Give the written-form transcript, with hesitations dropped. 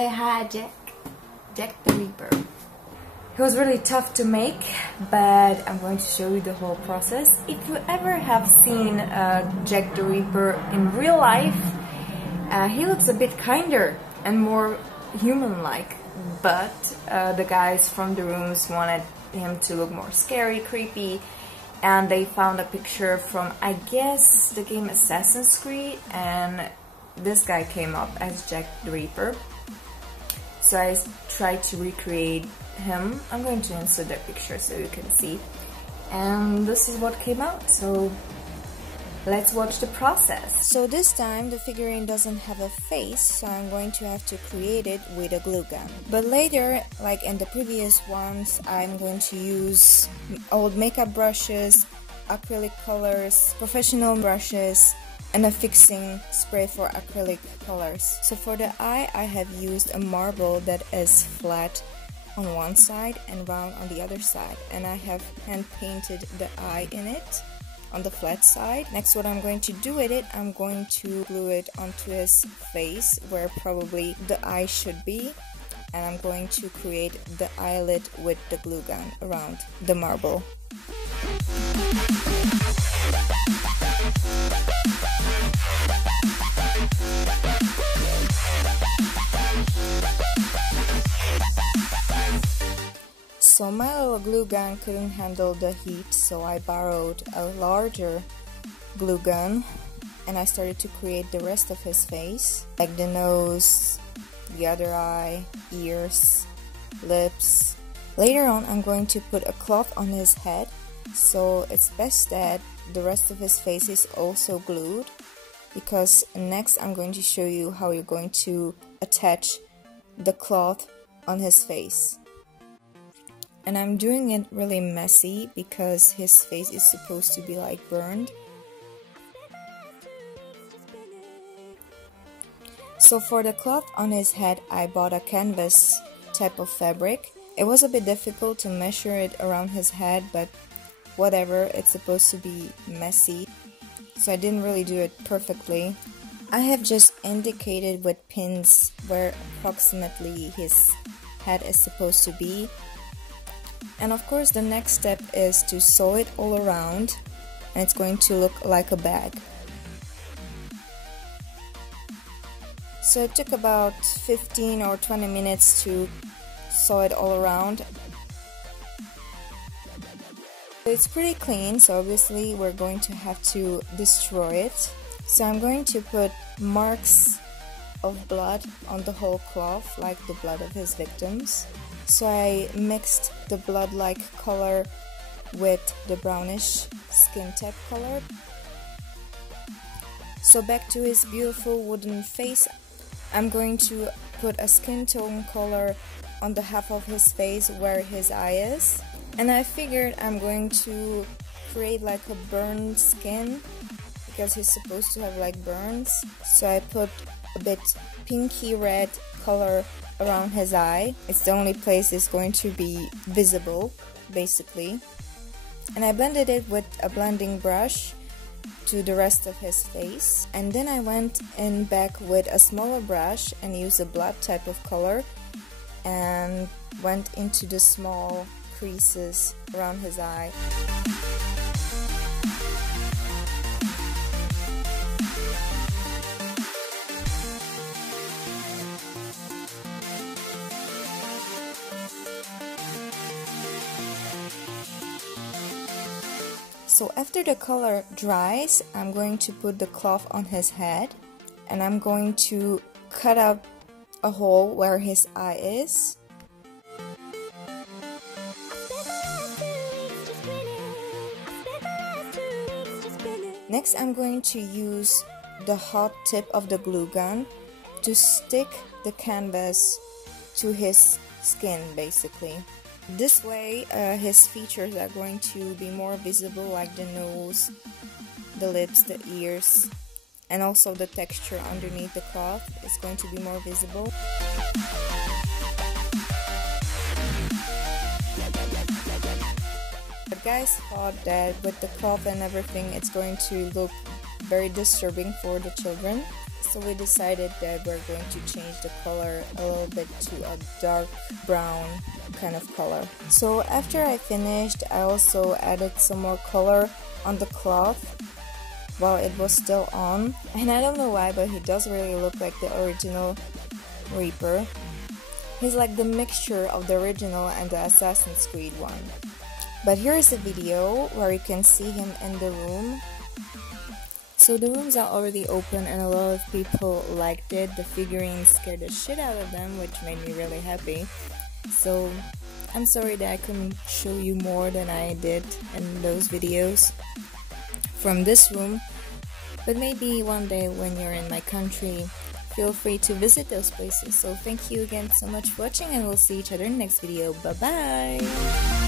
Say hi, Jack. Jack the Reaper. It was really tough to make, but I'm going to show you the whole process. If you ever have seen Jack the Reaper in real life, he looks a bit kinder and more human-like, but the guys from the rooms wanted him to look more scary, creepy, and they found a picture from, I guess, the game Assassin's Creed, and this guy came up as Jack the Reaper. So I tried to recreate him. I'm going to insert that picture so you can see. And this is what came out, so let's watch the process. So this time the figurine doesn't have a face, so I'm going to have to create it with a glue gun. But later, like in the previous ones, I'm going to use old makeup brushes, acrylic colors, professional brushes, and a fixing spray for acrylic colors. So for the eye, I have used a marble that is flat on one side and round on the other side, and I have hand painted the eye in it on the flat side. Next, what I'm going to do with it, I'm going to glue it onto his face where probably the eye should be, and I'm going to create the eyelid with the glue gun around the marble. So my little glue gun couldn't handle the heat, so I borrowed a larger glue gun and I started to create the rest of his face, like the nose, the other eye, ears, lips. Later on, I'm going to put a cloth on his head, so it's best that the rest of his face is also glued, because next I'm going to show you how you're going to attach the cloth on his face. And I'm doing it really messy because his face is supposed to be like burned. So for the cloth on his head, I bought a canvas type of fabric. It was a bit difficult to measure it around his head, but whatever, it's supposed to be messy, so I didn't really do it perfectly. I have just indicated with pins where approximately his head is supposed to be. And of course the next step is to sew it all around, and it's going to look like a bag. So it took about 15 or 20 minutes to sew it all around. It's pretty clean, so obviously we're going to have to destroy it. So I'm going to put marks of blood on the whole cloth, like the blood of his victims. So I mixed the blood-like color with the brownish skin tap color. So back to his beautiful wooden face, I'm going to put a skin tone color on the half of his face where his eye is. And I figured I'm going to create like a burned skin, because he's supposed to have like burns. So I put a bit pinky red color around his eye. It's the only place it's going to be visible, basically. And I blended it with a blending brush to the rest of his face. And then I went in back with a smaller brush and used a blood type of color and went into the small creases around his eye. So after the color dries, I'm going to put the cloth on his head, and I'm going to cut out a hole where his eye is. Next, I'm going to use the hot tip of the glue gun to stick the canvas to his skin, basically. This way, his features are going to be more visible, like the nose, the lips, the ears, and also the texture underneath the cloth is going to be more visible. The guys thought that with the cloth and everything, it's going to look very disturbing for the children. so we decided that we're going to change the color a little bit to a dark brown kind of color. So after I finished, I also added some more color on the cloth while it was still on, and I don't know why, but he does really look like the original Reaper. He's like the mixture of the original and the Assassin's Creed one. But here is a video where you can see him in the room. So the rooms are already open and a lot of people liked it. The figurines scared the shit out of them, which made me really happy. So I'm sorry that I couldn't show you more than I did in those videos from this room. But maybe one day when you're in my country, feel free to visit those places. So thank you again so much for watching, and we'll see each other in the next video. Bye bye!